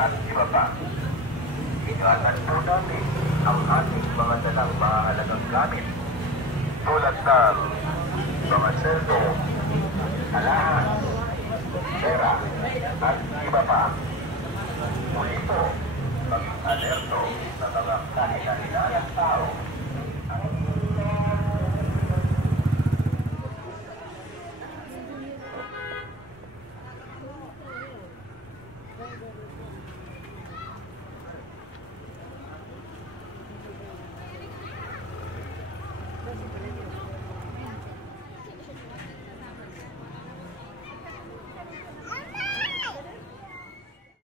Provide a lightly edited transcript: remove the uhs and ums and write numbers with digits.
At iba pa. Ingatan po namin ang ating mga dalang mahalagang gamit tulad ng mga cellphone, alahas, pera, at iba pa. Muli po, maging alerto sa mga kahinahinang tao.